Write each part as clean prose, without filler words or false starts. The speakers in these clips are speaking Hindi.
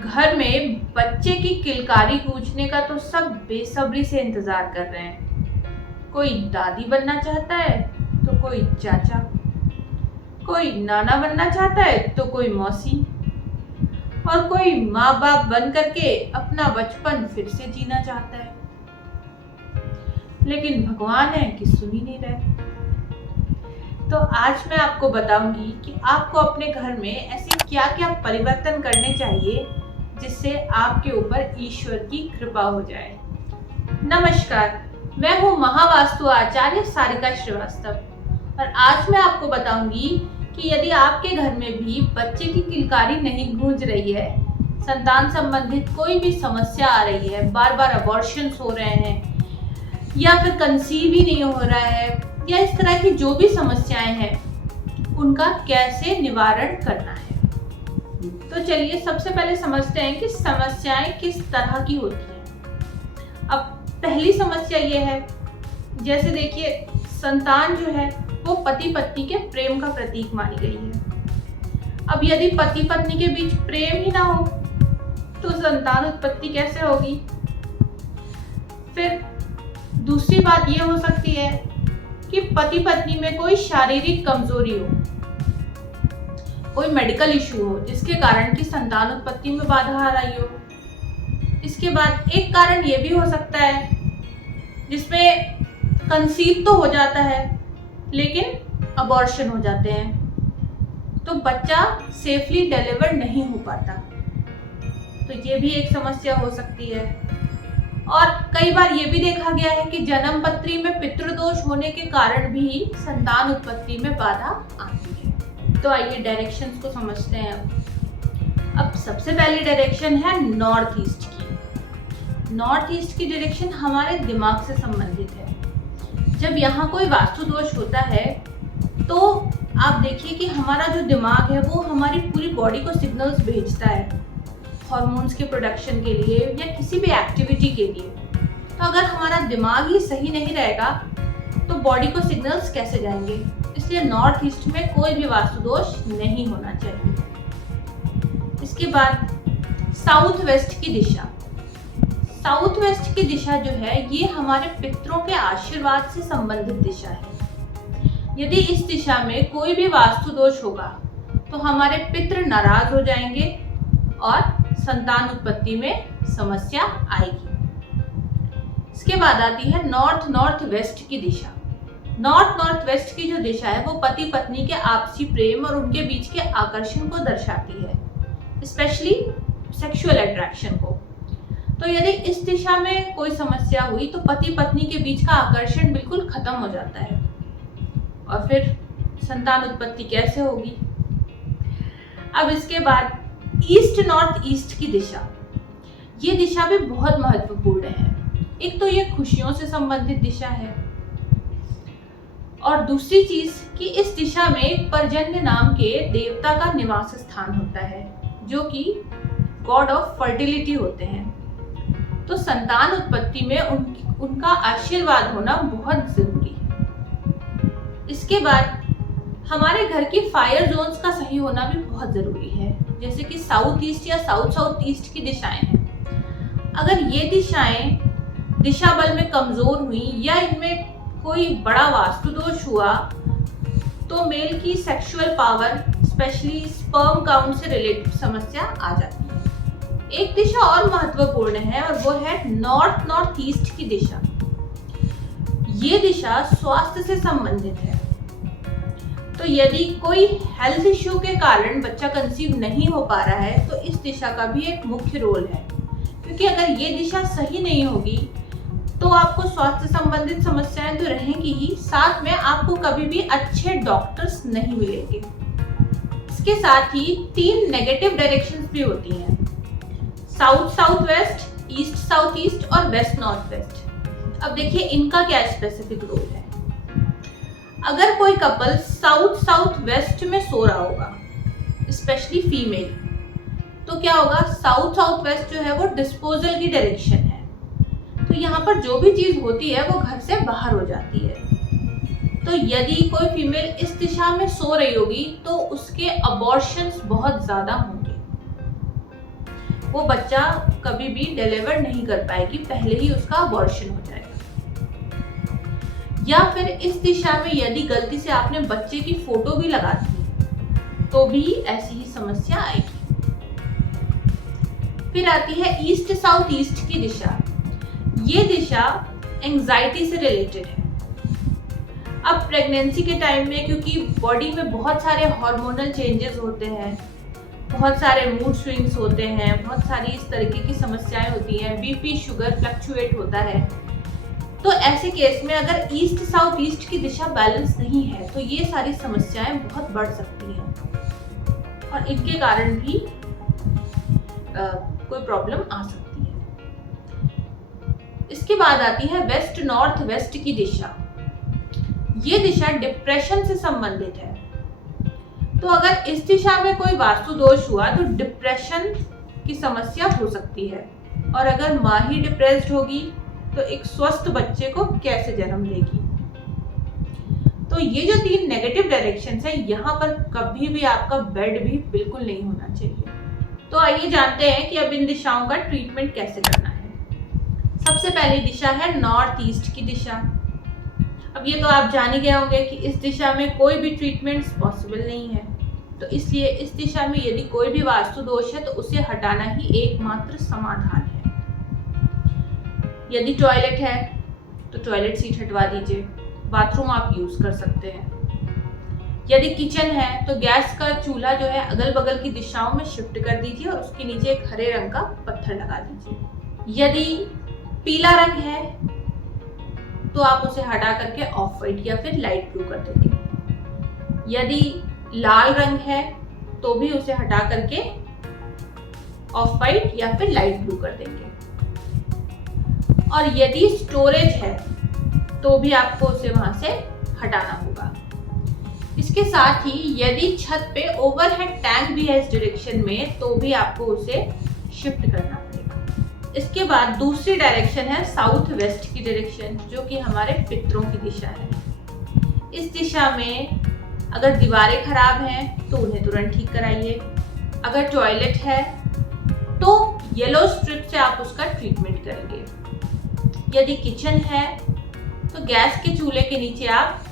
घर में बच्चे की किलकारी गूंजने का तो सब बेसब्री से इंतजार कर रहे हैं। कोई दादी बनना चाहता है तो कोई चाचा, कोई नाना बनना चाहता है तो कोई मौसी, और कोई माँ बाप बन करके अपना बचपन फिर से जीना चाहता है। लेकिन भगवान है कि सुन ही नहीं रहे। तो आज मैं आपको बताऊंगी कि आपको अपने घर में ऐसे क्या क्या परिवर्तन करने चाहिए जिससे आपके ऊपर ईश्वर की कृपा हो जाए। नमस्कार, मैं हूँ महावास्तु आचार्य सारिका श्रीवास्तव और आज मैं आपको बताऊंगी कि यदि आपके घर में भी बच्चे की किलकारी नहीं गूंज रही है, संतान संबंधित कोई भी समस्या आ रही है, बार बार अबॉर्शंस हो रहे हैं या फिर कंसीव ही नहीं हो रहा है या इस तरह की जो भी समस्याएं हैं, उनका कैसे निवारण करना है। तो चलिए सबसे पहले समझते हैं कि समस्याएं किस तरह की होती हैं। अब पहली समस्या ये है, जैसे देखिए संतान जो है वो पति पत्नी के प्रेम का प्रतीक मानी गई है। अब यदि पति पत्नी के बीच प्रेम ही ना हो तो संतान उत्पत्ति कैसे होगी। फिर दूसरी बात ये हो सकती है कि पति पत्नी में कोई शारीरिक कमजोरी हो, कोई मेडिकल इशू हो जिसके कारण की संतान उत्पत्ति में बाधा आ रही हो। इसके बाद एक कारण ये भी हो सकता है जिसमें कंसीव तो हो जाता है लेकिन अबॉर्शन हो जाते हैं, तो बच्चा सेफली डिलीवर नहीं हो पाता। तो ये भी एक समस्या हो सकती है। और कई बार ये भी देखा गया है कि जन्म पत्री में पितृदोष होने के कारण भी संतान उत्पत्ति में बाधा आती है। तो आइए डायरेक्शंस को समझते हैं। अब सबसे पहली डायरेक्शन है नॉर्थ ईस्ट की। नॉर्थ ईस्ट की डायरेक्शन हमारे दिमाग से संबंधित है। जब यहाँ कोई वास्तु दोष होता है तो आप देखिए कि हमारा जो दिमाग है वो हमारी पूरी बॉडी को सिग्नल्स भेजता है हार्मोन्स के प्रोडक्शन के लिए या किसी भी एक्टिविटी के लिए। तो अगर हमारा दिमाग ही सही नहीं रहेगा तो बॉडी को सिग्नल्स कैसे जाएंगे। इसलिए नॉर्थ ईस्ट में कोई भी वास्तु दोष नहीं होना चाहिए। इसके बाद साउथ वेस्ट की दिशा। साउथ वेस्ट की दिशा जो है ये हमारे पितरों के आशीर्वाद से संबंधित दिशा है। यदि इस दिशा में कोई भी वास्तु दोष होगा तो हमारे पितृ नाराज हो जाएंगे और संतान उत्पत्ति में समस्या आएगी। इसके बाद आती है नॉर्थ नॉर्थ वेस्ट की दिशा। नॉर्थ नॉर्थ वेस्ट की जो दिशा है वो पति पत्नी के आपसी प्रेम और उनके बीच के आकर्षण को दर्शाती है, स्पेशली सेक्सुअल अट्रैक्शन को। तो यदि इस दिशा में कोई समस्या हुई तो पति पत्नी के बीच का आकर्षण बिल्कुल खत्म हो जाता है और फिर संतान उत्पत्ति कैसे होगी। अब इसके बाद ईस्ट नॉर्थ ईस्ट की दिशा, ये दिशा भी बहुत महत्वपूर्ण है। एक तो ये खुशियों से संबंधित दिशा है और दूसरी चीज कि इस दिशा में पर्जन्य नाम के देवता का निवास स्थान होता है जो कि गॉड ऑफ फर्टिलिटी होते हैं। तो संतान उत्पत्ति में उनका आशीर्वाद होना बहुत जरूरी है। इसके बाद हमारे घर की फायर जोन्स का सही होना भी बहुत जरूरी है, जैसे कि साउथ ईस्ट या साउथ साउथ ईस्ट की दिशाएं हैं। अगर ये दिशाएं दिशा बल में कमजोर हुई या इनमें कोई बड़ा वास्तु दोष हुआ तो मेल की sexual power, specially sperm count से रिलेटेड समस्या आ जाती है। एक दिशा और महत्वपूर्ण है और वो है नॉर्थ नॉर्थ ईस्ट की दिशा। ये दिशा स्वास्थ्य से संबंधित है। तो यदि कोई हेल्थ इश्यू के कारण बच्चा कंसीव नहीं हो पा रहा है तो इस दिशा का भी एक मुख्य रोल है, क्योंकि अगर ये दिशा सही नहीं होगी तो आपको स्वास्थ्य संबंधित समस्याएं तो रहेंगी ही, साथ में आपको कभी भी अच्छे डॉक्टर्स नहीं मिलेंगे। इसके साथ ही 3 नेगेटिव डायरेक्शंस भी होती हैं, south south west, east south east और वेस्ट नॉर्थ वेस्ट। अब देखिए इनका क्या स्पेसिफिक रोल है। अगर कोई कपल साउथ साउथ वेस्ट में सो रहा होगा, स्पेशली फीमेल, तो क्या होगा, साउथ साउथ वेस्ट जो है वो डिस्पोजल की डायरेक्शन है। तो यहाँ पर जो भी चीज होती है वो घर से बाहर हो जाती है। तो यदि कोई फीमेल इस दिशा में सो रही होगी तो उसके अबॉर्शंस बहुत ज्यादा होंगे। वो बच्चा कभी भी डिलीवर नहीं कर पाएगी, पहले ही उसका अबॉर्शन हो जाएगा। या फिर इस दिशा में यदि गलती से आपने बच्चे की फोटो भी लगा दी तो भी ऐसी ही समस्या आएगी। फिर आती है ईस्ट साउथ ईस्ट की दिशा। ये दिशा एंजाइटी से रिलेटेड है। अब प्रेगनेंसी के टाइम में क्योंकि बॉडी में बहुत सारे हार्मोनल चेंजेस होते हैं, बहुत सारे मूड स्विंग्स होते हैं, बहुत सारी इस तरीके की समस्याएं होती हैं, बीपी शुगर फ्लक्चुएट होता है, तो ऐसे केस में अगर ईस्ट साउथ ईस्ट की दिशा बैलेंस नहीं है तो ये सारी समस्याएं बहुत बढ़ सकती हैं और इनके कारण भी कोई प्रॉब्लम आ सकती है। इसके बाद आती है वेस्ट नॉर्थ वेस्ट की दिशा। ये दिशा डिप्रेशन से संबंधित है। तो अगर इस दिशा में कोई वास्तु दोष हुआ तो डिप्रेशन की समस्या हो सकती है, और अगर माँ ही डिप्रेस्ड होगी तो एक स्वस्थ बच्चे को कैसे जन्म देगी। तो ये जो 3 नेगेटिव डायरेक्शंस है, यहाँ पर कभी भी आपका बेड भी बिल्कुल नहीं होना चाहिए। तो आइए जानते हैं कि अब इन दिशाओं का ट्रीटमेंट कैसे करना है। सबसे पहली दिशा है नॉर्थ ईस्ट की दिशा। अब ये तो आप जान ही गए होंगे कि इस दिशा में कोई भी ट्रीटमेंट पॉसिबल नहीं है, तो इसलिए इस दिशा में यदि कोई भी वास्तु दोष है तो उसे हटाना ही एकमात्र समाधान है। यदि टॉयलेट है तो टॉयलेट सीट हटवा दीजिए, बाथरूम आप यूज कर सकते हैं। यदि किचन है तो गैस का चूल्हा जो है अगल बगल की दिशाओं में शिफ्ट कर दीजिए और उसके नीचे एक हरे रंग का पत्थर लगा दीजिए। यदि पीला रंग है तो आप उसे हटा करके ऑफ वाइट या फिर लाइट ब्लू कर देंगे। यदि लाल रंग है तो भी उसे हटा करके ऑफ वाइट या फिर लाइट ब्लू कर देंगे। और यदि स्टोरेज है तो भी आपको उसे वहां से हटाना होगा। इसके साथ ही यदि छत पे ओवरहेड टैंक भी है इस डायरेक्शन में तो भी आपको उसे शिफ्ट करना पड़ेगा। इसके बाद दूसरी डायरेक्शन है साउथ वेस्ट की डायरेक्शन, जो कि हमारे पितरों की दिशा है। इस दिशा में अगर दीवारें खराब हैं तो उन्हें तुरंत ठीक कराइए। अगर टॉयलेट है तो येलो स्ट्रिप से आप उसका ट्रीटमेंट करेंगे। यदि किचन है तो गैस के चूल्हे के नीचे आप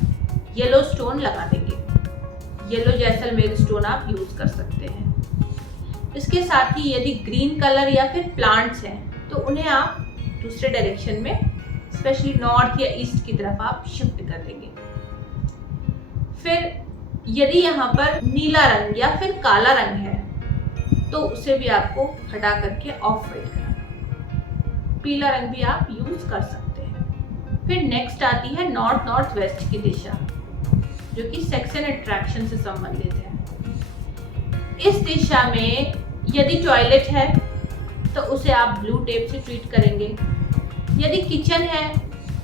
येलो स्टोन लगा देंगे। येलो जैसलमेर स्टोन आप यूज कर सकते हैं। इसके साथ ही यदि ग्रीन कलर या फिर प्लांट्स हैं तो उन्हें आप दूसरे डायरेक्शन में स्पेशली नॉर्थ या ईस्ट की तरफ आप शिफ्ट कर देंगे। फिर यदि यहाँ पर नीला रंग या फिर काला रंग है तो उसे भी आपको हटा करके ऑफ वाइट करना है। पीला रंग भी आप यूज कर सकते हैं। फिर नेक्स्ट आती है नॉर्थ नॉर्थ वेस्ट की दिशा, जो कि सेक्स एंड अट्रैक्शन से संबंधित है। इस दिशा में यदि टॉयलेट है तो उसे आप ब्लू टेप से ट्रीट करेंगे। यदि किचन है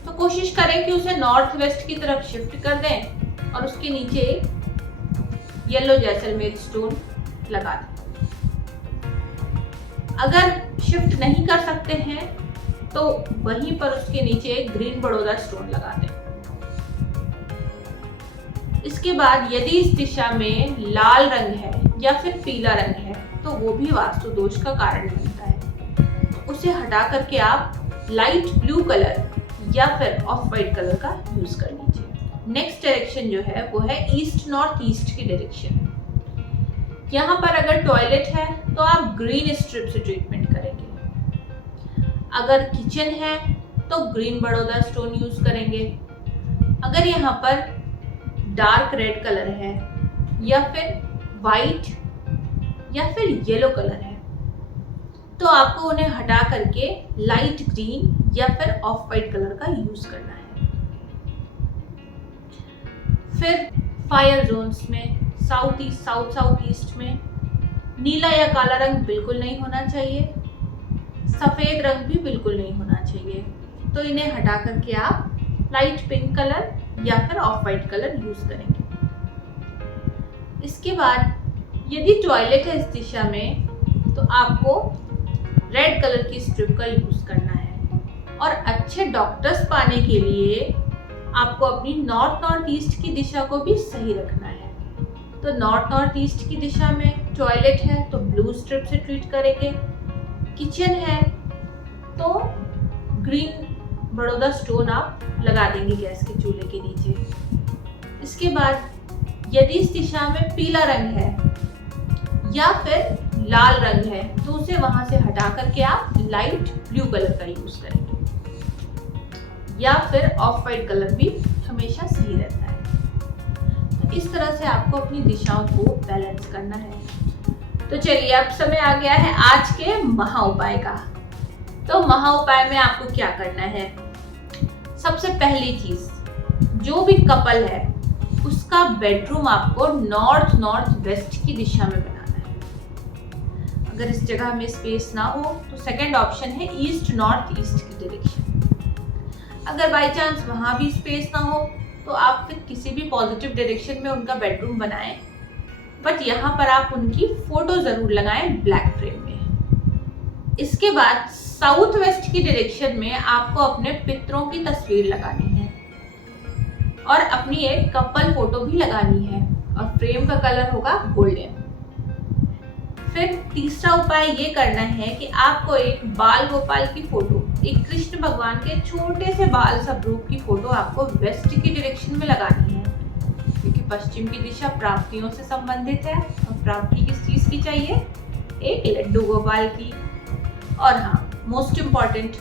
तो कोशिश करें कि उसे नॉर्थ वेस्ट की तरफ शिफ्ट कर दें और उसके नीचे येलो जैसलमेर स्टोन लगा दें। अगर शिफ्ट नहीं कर सकते हैं तो वहीं पर उसके नीचे एक ग्रीन बड़ौदा स्टोन लगा दें। इसके बाद यदि इस दिशा में लाल रंग है या फिर पीला रंग है तो वो भी वास्तु दोष का कारण बनता है। उसे हटा करके आप लाइट ब्लू कलर या फिर ऑफ वाइट कलर का यूज कर लीजिए। नेक्स्ट डायरेक्शन जो है वो है ईस्ट नॉर्थ ईस्ट की डायरेक्शन। यहाँ पर अगर टॉयलेट है तो आप ग्रीन स्ट्रिप से ट्रीटमेंट करेंगे। अगर किचन है तो ग्रीन बड़ौदा स्टोन यूज करेंगे। अगर यहाँ पर डार्क रेड कलर है या फिर वाइट या फिर येलो कलर है तो आपको उन्हें हटा करके लाइट ग्रीन या फिर ऑफ वाइट कलर का यूज करना है। फिर फायर जोन्स में south east south south east में नीला या काला रंग बिल्कुल नहीं होना चाहिए, सफेद रंग भी बिल्कुल नहीं होना चाहिए। तो इन्हें हटा करके आप लाइट पिंक कलर या फिर ऑफ वाइट कलर यूज करेंगे। इसके बाद यदि टॉयलेट है इस दिशा में तो आपको रेड कलर की स्ट्रिप का यूज करना है। और अच्छे डॉक्टर्स पाने के लिए आपको अपनी नॉर्थ नॉर्थ ईस्ट की दिशा को भी सही रखना है। तो नॉर्थ नॉर्थ ईस्ट की दिशा में टॉयलेट है तो ब्लू स्ट्रिप से ट्रीट करेंगे। किचन है तो ग्रीन बड़ौदा स्टोन आप लगा देंगे गैस के चूल्हे के नीचे। इसके बाद यदि इस दिशा में पीला रंग है या फिर लाल रंग है तो उसे वहां से हटा करके आप लाइट ब्लू कलर का यूज करेंगे, या फिर ऑफ वाइट कलर भी हमेशा सही रहता है। तो इस तरह से आपको अपनी दिशाओं को बैलेंस करना है। तो चलिए अब समय आ गया है आज के महा उपाय का। तो महा उपाय में आपको क्या करना है? सबसे पहली चीज, जो भी कपल है उसका बेडरूम आपको नॉर्थ नॉर्थ वेस्ट की दिशा में बनाना है। अगर इस जगह में स्पेस ना हो तो सेकंड ऑप्शन है ईस्ट नॉर्थ ईस्ट की डायरेक्शन। अगर बाय चांस वहां भी स्पेस ना हो तो आप फिर किसी भी पॉजिटिव डायरेक्शन में उनका बेडरूम बनाएं, बट यहाँ पर आप उनकी फोटो जरूर लगाएं ब्लैक फ्रेम में। इसके बाद साउथ वेस्ट की डायरेक्शन में आपको अपने पितरों की तस्वीर लगानी है और अपनी एक कपल फोटो भी लगानी है और फ्रेम का कलर होगा गोल्डन। फिर तीसरा उपाय ये करना है कि आपको एक बाल गोपाल की फोटो, एक कृष्ण भगवान के छोटे से बाल स्वरूप की फोटो आपको वेस्ट की डायरेक्शन में लगानी है, क्योंकि पश्चिम की दिशा प्राप्तियों से संबंधित है और प्राप्ति किस चीज की चाहिए? एक लड्डू गोपाल की। और हाँ, मोस्ट इम्पॉर्टेंट,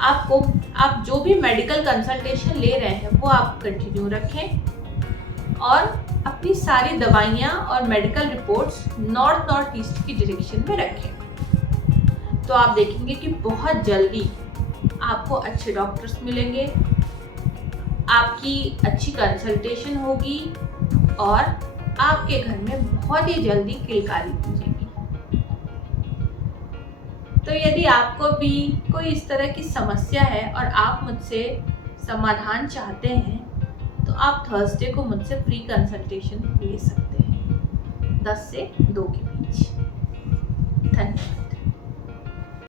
आप जो भी मेडिकल कंसल्टेशन ले रहे हैं वो आप कंटिन्यू रखें और अपनी सारी दवाइयाँ और medical reports north north east की डायरेक्शन में रखें। तो आप देखेंगे कि बहुत जल्दी आपको अच्छे डॉक्टर्स मिलेंगे, आपकी अच्छी कंसल्टेशन होगी और आपके घर में बहुत ही जल्दी किलकारी पूजेगी। तो यदि आपको भी कोई इस तरह की समस्या है और आप मुझसे समाधान चाहते हैं तो आप थर्सडे को मुझसे फ्री कंसल्टेशन ले सकते हैं 10 से 2 के बीच। धन्यवाद।